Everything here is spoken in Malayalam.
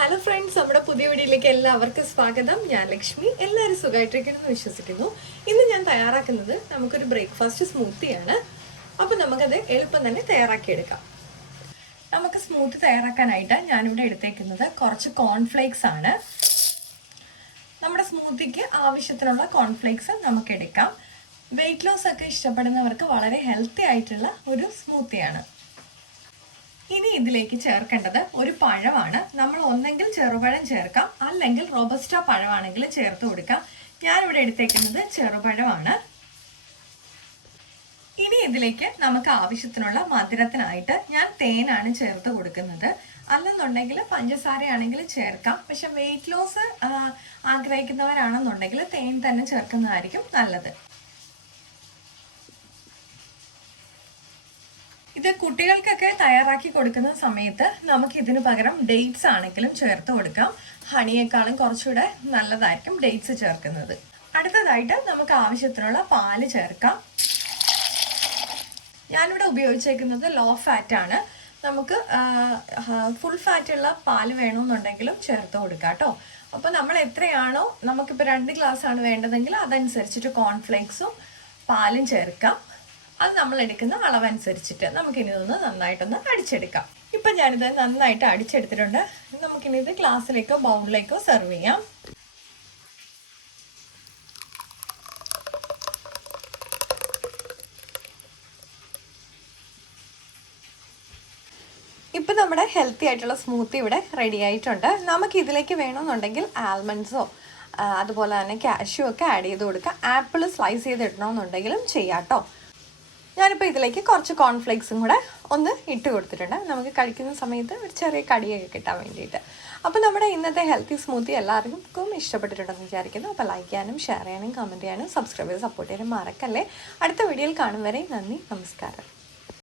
ഹലോ ഫ്രണ്ട്സ്, നമ്മുടെ പുതിയ വീഡിയോയിലേക്ക് എല്ലാവർക്കും സ്വാഗതം. ഞാൻ ലക്ഷ്മി. എല്ലാവരും സുഖമായിട്ടിരിക്കണമെന്ന് വിശ്വസിക്കുന്നു. ഇന്ന് ഞാൻ തയ്യാറാക്കുന്നത് നമുക്കൊരു ബ്രേക്ക്ഫാസ്റ്റ് സ്മൂത്തിയാണ്. അപ്പോൾ നമുക്കത് എളുപ്പം തന്നെ തയ്യാറാക്കിയെടുക്കാം. നമുക്ക് സ്മൂത്തി തയ്യാറാക്കാനായിട്ട് ഞാനിവിടെ എടുത്തേക്കുന്നത് കുറച്ച് കോൺഫ്ലേക്സ് ആണ്. നമ്മുടെ സ്മൂത്തിക്ക് ആവശ്യത്തിനുള്ള കോൺഫ്ലേക്സ് നമുക്ക് എടുക്കാം. വെയിറ്റ് ലോസ് ഒക്കെ ഇഷ്ടപ്പെടുന്നവർക്ക് വളരെ ഹെൽത്തി ആയിട്ടുള്ള ഒരു സ്മൂത്തിയാണ്. ഇനി ഇതിലേക്ക് ചേർക്കേണ്ടത് ഒരു പഴമാണ്. നമ്മൾ ഒന്നെങ്കിൽ ചെറുപഴം ചേർക്കാം, അല്ലെങ്കിൽ റോബസ്റ്റ പഴമാണെങ്കിൽ ചേർത്ത് കൊടുക്കാം. ഞാനിവിടെ എടുത്തേക്കുന്നത് ചെറുപഴമാണ്. ഇനി ഇതിലേക്ക് നമുക്ക് ആവശ്യത്തിനുള്ള മധുരത്തിനായിട്ട് ഞാൻ തേനാണ് ചേർത്ത് കൊടുക്കുന്നത്. അല്ലെന്നുണ്ടെങ്കിൽ പഞ്ചസാരയാണെങ്കിൽ ചേർക്കാം. പക്ഷെ വെയിറ്റ് ലോസ് ആഗ്രഹിക്കുന്നവരാണെന്നുണ്ടെങ്കിൽ തേൻ തന്നെ ചേർക്കുന്നതായിരിക്കും നല്ലത്. ഇത് കുട്ടികൾക്കൊക്കെ തയ്യാറാക്കി കൊടുക്കുന്ന സമയത്ത് നമുക്ക് ഇതിന് പകരം ഡേറ്റ്സ് ആണെങ്കിലും ചേർത്ത് കൊടുക്കാം. ഹണിയേക്കാളും കുറച്ചുകൂടെ നല്ലതായിരിക്കും ഡേറ്റ്സ് ചേർക്കുന്നത്. അടുത്തതായിട്ട് നമുക്ക് ആവശ്യത്തിനുള്ള പാല് ചേർക്കാം. ഞാനിവിടെ ഉപയോഗിച്ചേക്കുന്നത് ലോ ഫാറ്റ് ആണ്. നമുക്ക് ഫുൾ ഫാറ്റുള്ള പാല് വേണമെന്നുണ്ടെങ്കിലും ചേർത്ത് കൊടുക്കാം കേട്ടോ. അപ്പോൾ നമ്മൾ എത്രയാണോ, നമുക്കിപ്പോൾ 2 ഗ്ലാസ് ആണ് വേണ്ടതെങ്കിൽ അതനുസരിച്ചിട്ട് കോൺഫ്ലേക്സും പാലും ചേർക്കാം. അത് നമ്മൾ എടുക്കുന്ന അളവനുസരിച്ചിട്ട് നമുക്കിനി ഇതൊന്ന് നന്നായിട്ടൊന്ന് അടിച്ചെടുക്കാം. ഇപ്പം ഞാനിത് നന്നായിട്ട് അടിച്ചെടുത്തിട്ടുണ്ട്. നമുക്കിനി ഇത് ഗ്ലാസ്സിലേക്കോ ബൗളിലേക്കോ സെർവ് ചെയ്യാം. ഇപ്പം നമ്മുടെ ഹെൽത്തി ആയിട്ടുള്ള സ്മൂത്തി ഇവിടെ റെഡി ആയിട്ടുണ്ട്. നമുക്ക് ഇതിലേക്ക് വേണമെന്നുണ്ടെങ്കിൽ ആൽമണ്ട്സോ അതുപോലെ തന്നെ കാഷ്യൂ ഒക്കെ ആഡ് ചെയ്ത് കൊടുക്കാം. ആപ്പിൾ സ്ലൈസ് ചെയ്തിടണമെന്നുണ്ടെങ്കിലും ചെയ്യാം കേട്ടോ. ഞാനിപ്പോൾ ഇതിലേക്ക് കുറച്ച് കോൺഫ്ലേക്സും കൂടെ ഒന്ന് ഇട്ട് കൊടുത്തിട്ടുണ്ട്. നമുക്ക് കഴിക്കുന്ന സമയത്ത് ഒരു ചെറിയ കടിയൊക്കെ കിട്ടാൻ വേണ്ടിയിട്ട്. അപ്പോൾ നമ്മുടെ ഇന്നത്തെ ഹെൽത്തി സ്മൂത്തി എല്ലാവർക്കും ഇഷ്ടപ്പെട്ടിട്ടുണ്ടെന്ന് വിചാരിക്കുന്നു. അപ്പോൾ ലൈക്ക് ചെയ്യാനും ഷെയർ ചെയ്യാനും കമൻറ്റ് ചെയ്യാനും സബ്സ്ക്രൈബ് ചെയ്ത് സപ്പോർട്ട് ചെയ്യാനും മറക്കല്ലേ. അടുത്ത വീഡിയോയിൽ കാണും വരെ നന്ദി, നമസ്കാരം.